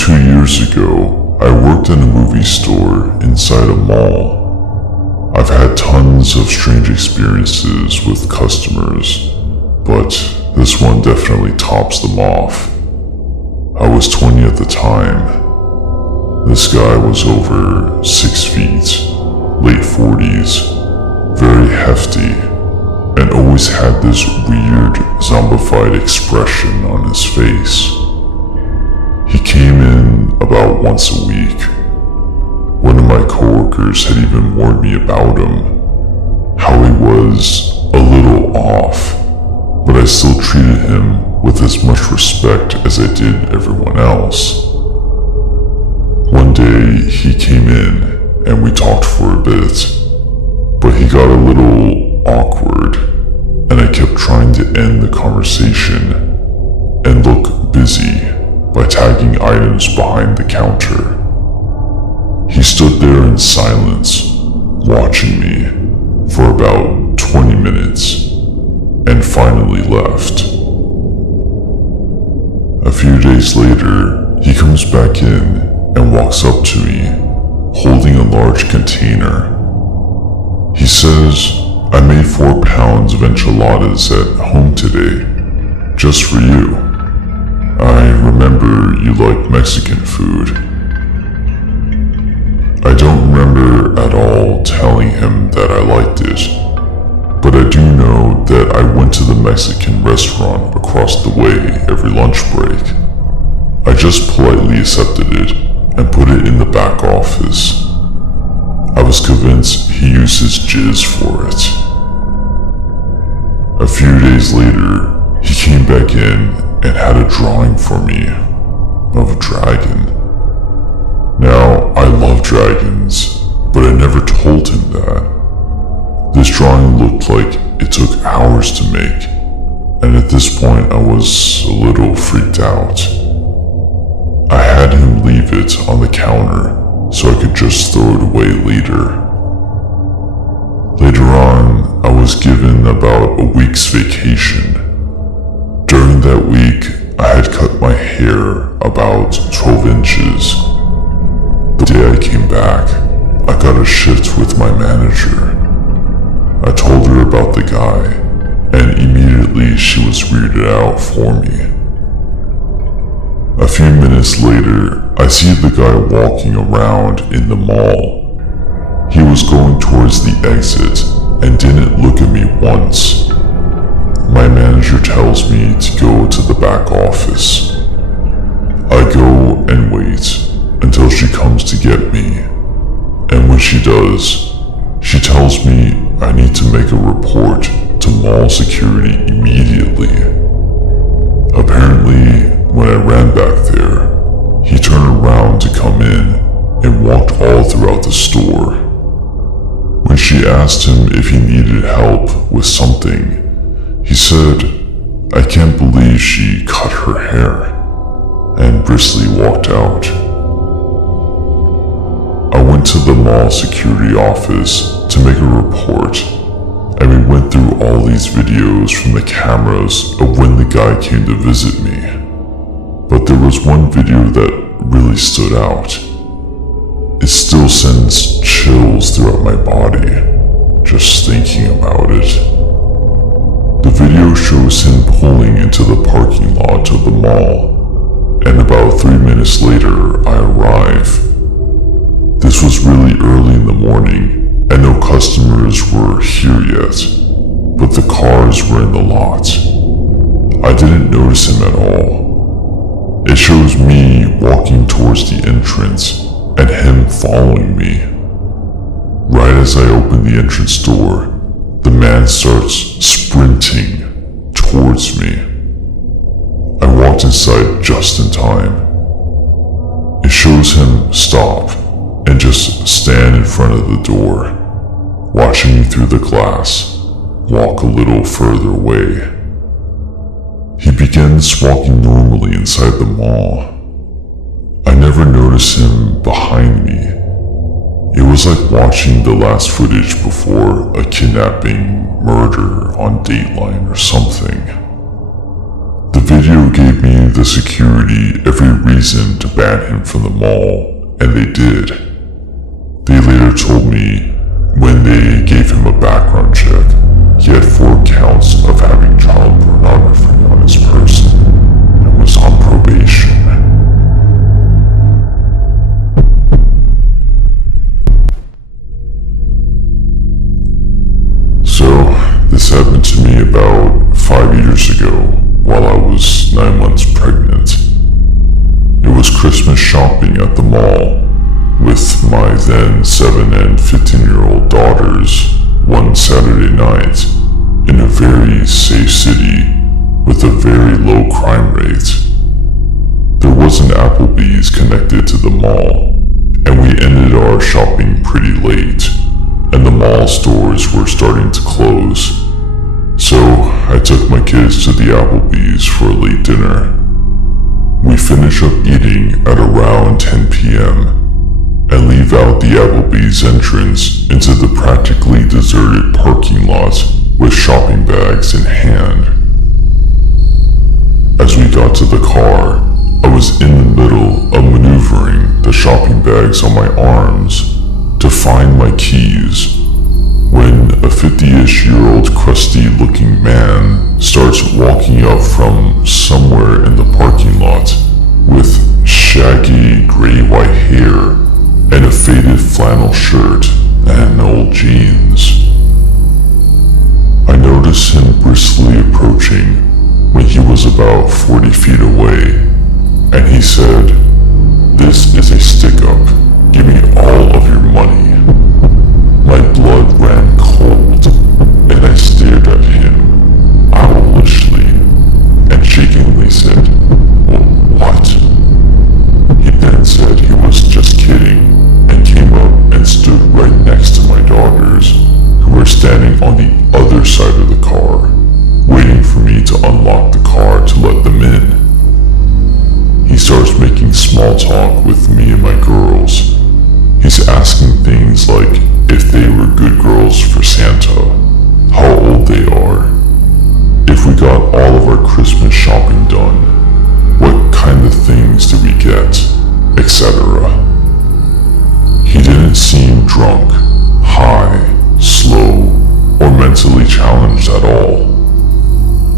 2 years ago, I worked in a movie store inside a mall. I've had tons of strange experiences with customers, but this one definitely tops them off. I was 20 at the time. This guy was over 6 feet, late 40s, very hefty, and always had this weird zombified expression on his face. He came in about once a week. One of my coworkers had even warned me about him, how he was a little off, but I still treated him with as much respect as I did everyone else. One day he came in and we talked for a bit, but he got a little awkward and I kept trying to end the conversation and look busy by tagging items behind the counter. He stood there in silence, watching me for about 20 minutes, and finally left. A few days later, he comes back in and walks up to me, holding a large container. He says, "I made 4 pounds of enchiladas at home today, just for you. I remember you like Mexican food." I don't remember at all telling him that I liked it, but I do know that I went to the Mexican restaurant across the way every lunch break. I just politely accepted it and put it in the back office. I was convinced he used his jizz for it. A few days later, he came back in and had a drawing for me of a dragon. Now, I love dragons, but I never told him that. This drawing looked like it took hours to make, and at this point I was a little freaked out. I had him leave it on the counter so I could just throw it away later. Later on, I was given about a week's vacation. During that week, I had cut my hair about 12 inches. The day I came back, I got a shift with my manager. I told her about the guy, and immediately she was weirded out for me. A few minutes later, I see the guy walking around in the mall. He was going towards the exit and didn't look at me once. My manager tells me to go to the back office. I go and wait until she comes to get me, and when she does, she tells me I need to make a report to mall security immediately. Apparently, when I ran back there, he turned around to come in and walked all throughout the store. When she asked him if he needed help with something, he said, "I can't believe she cut her hair," and briskly walked out. I went to the mall security office to make a report, and we went through all these videos from the cameras of when the guy came to visit me. But there was one video that really stood out. It still sends chills throughout my body, just thinking about it. The video shows him pulling into the parking lot of the mall, and about 3 minutes later, I arrive. This was really early in the morning, and no customers were here yet, but the cars were in the lot. I didn't notice him at all. It shows me walking towards the entrance, and him following me. Right as I open the entrance door, the man starts sprinting towards me. I walked inside just in time. It shows him stop and just stand in front of the door, watching me through the glass, walk a little further away. He begins walking normally inside the mall. I never noticed him behind me. It was like watching the last footage before a kidnapping murder on Dateline or something. The video gave gave me, the security, every reason to ban him from the mall, and they did. They later told me when they gave him a background check, he had 4 counts of having child pornography on his person and was on probation. So, this happened to me about 5 years ago while I was 9 months pregnant. It was Christmas shopping at the mall with my then 7 and 15-year-old daughters one Saturday night in a very safe city with a very low crime rate. There was an Applebee's connected to the mall, and we ended our shopping pretty late, and the mall stores were starting to close. So I took my kids to the Applebee's for a late dinner. We finish up eating at around 10 p.m. and leave out the Applebee's entrance into the practically deserted parking lot with shopping bags in hand. As we got to the car, I was in the middle of maneuvering the shopping bags on my arms to find my keys when a 50-ish-year-old crusty-looking man starts walking up from somewhere in the parking lot with shaggy gray-white hair and a faded flannel shirt and old jeans. I noticed him briskly approaching when he was about 40 feet away, and he said, "This is a stick-up. Give me all of your money." My blood ran cold, and I stared at him owlishly and shakingly said, "What?" He then said he was just kidding and came up and stood right next to my daughters, who were standing on the other side of the car, waiting for me to unlock the car to let them in. He starts making small talk with me and my girls. He's asking things like if they were good girls for Santa, how old they are, if we got all of our Christmas shopping done, what kind of things did we get, etc. He didn't seem drunk, high, slow, or mentally challenged at all.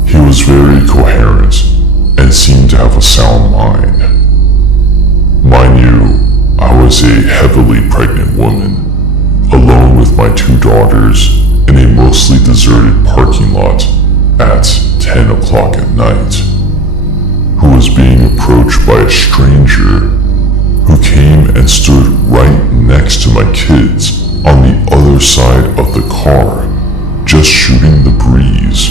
He was very coherent and seemed to have a sound mind. Mind you, I was a heavily pregnant woman, alone with my 2 daughters in a mostly deserted parking lot at 10 o'clock at night, who was being approached by a stranger who came and stood right next to my kids on the other side of the car, just shooting the breeze,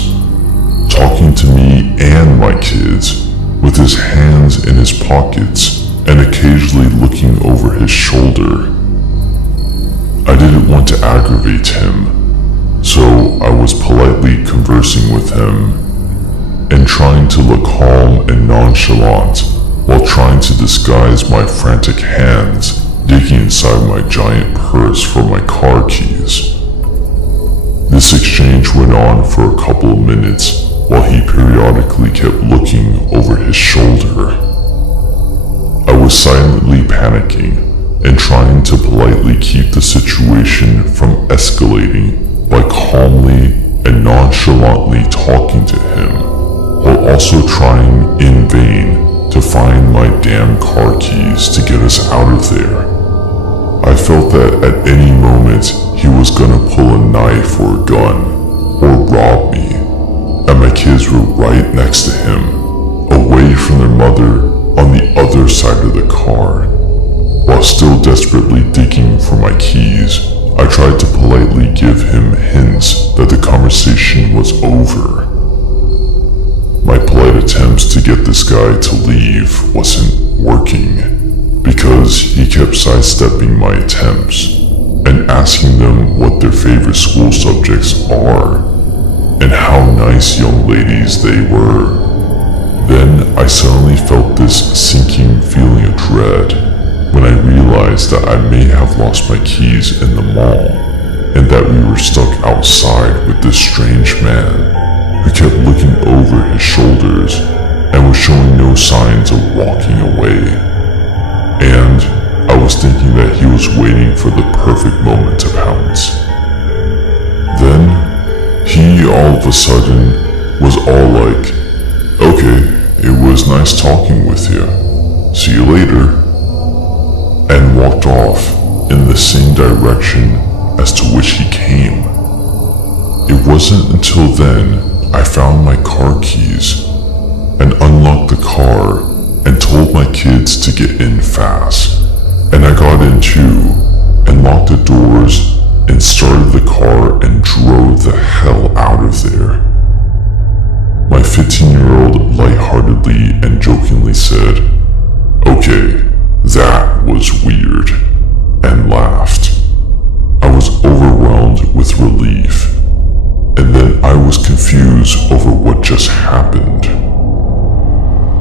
talking to me and my kids with his hands in his pockets and occasionally looking over his shoulder. I didn't want to aggravate him, so I was politely conversing with him and trying to look calm and nonchalant while trying to disguise my frantic hands digging inside my giant purse for my car keys. This exchange went on for a couple of minutes while he periodically kept looking over his shoulder. I was silently panicking and trying to politely keep the situation from escalating by calmly and nonchalantly talking to him, while also trying in vain to find my damn car keys to get us out of there. I felt that at any moment he was gonna pull a knife or a gun or rob me, and my kids were right next to him, away from their mother on the other side of the car. While still desperately digging for my keys, I tried to politely give him hints that the conversation was over. My polite attempts to get this guy to leave wasn't working, because he kept sidestepping my attempts and asking them what their favorite school subjects are and how nice young ladies they were. Then I suddenly felt this sinking feeling of dread when I realized that I may have lost my keys in the mall and that we were stuck outside with this strange man who kept looking over his shoulders and was showing no signs of walking away. And I was thinking that he was waiting for the perfect moment to pounce. Then, he all of a sudden was all like, "Okay, it was nice talking with you. See you later," and walked off in the same direction as to which he came. It wasn't until then I found my car keys and unlocked the car and told my kids to get in fast. And I got in too and locked the doors and started the car and drove the hell out of there. My 15-year-old lightheartedly and jokingly said, "Okay, that was weird," and laughed. I was overwhelmed with relief, and then I was confused over what just happened.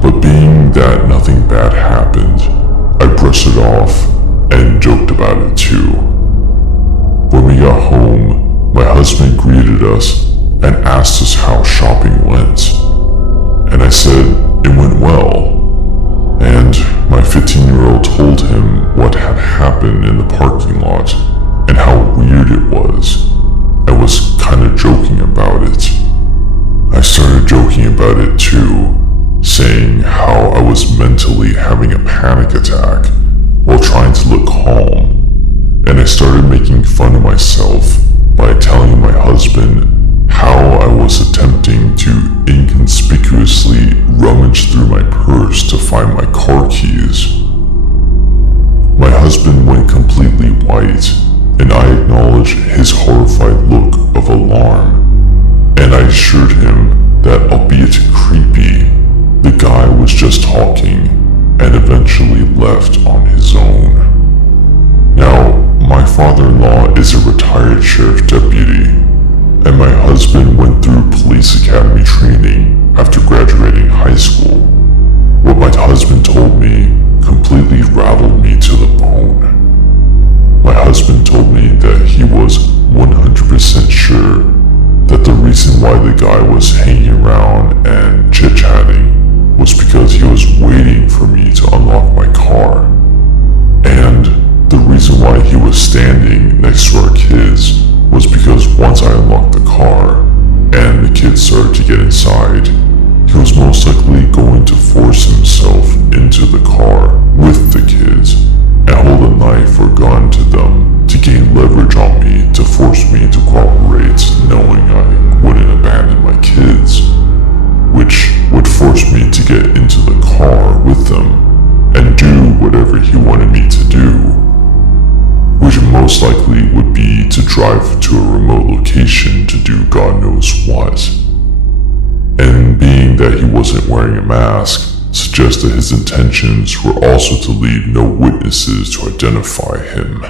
But being that nothing bad happened, I brushed it off and joked about it too. When we got home, my husband greeted us and asked us how shopping went, and I said it went well. And my 15-year-old told him what had happened in the parking lot and how weird it was. I was kind of joking about it. I started joking about it too, saying how I was mentally having a panic attack while trying to look calm. And I started making fun of myself by telling my husband how I was attempting to inconspicuously rummage through my purse to find my car keys. My husband went completely white, and I acknowledged his horrified look of alarm, and I assured him that, albeit creepy, the guy was just talking and eventually left on his own. Now, my father-in-law is a retired sheriff deputy, and my husband went through police academy training after graduating high school. What my husband told me completely rattled me to the bone. My husband told me that he was 100% sure that the reason why the guy was hanging around and chit-chatting was because he was waiting for me to unlock my car. And the reason why he was standing next to our kids was because once I unlocked the car and the kids started to get inside, he was most likely going to force himself into the car with the kids and hold a knife or gun to them to gain leverage on me to force me to cooperate, knowing I wouldn't abandon my kids, which would force me to get into the car with them and do whatever he wanted me to do, which most likely would be to drive to a remote location to do God knows what. And being that he wasn't wearing a mask suggests that his intentions were also to leave no witnesses to identify him.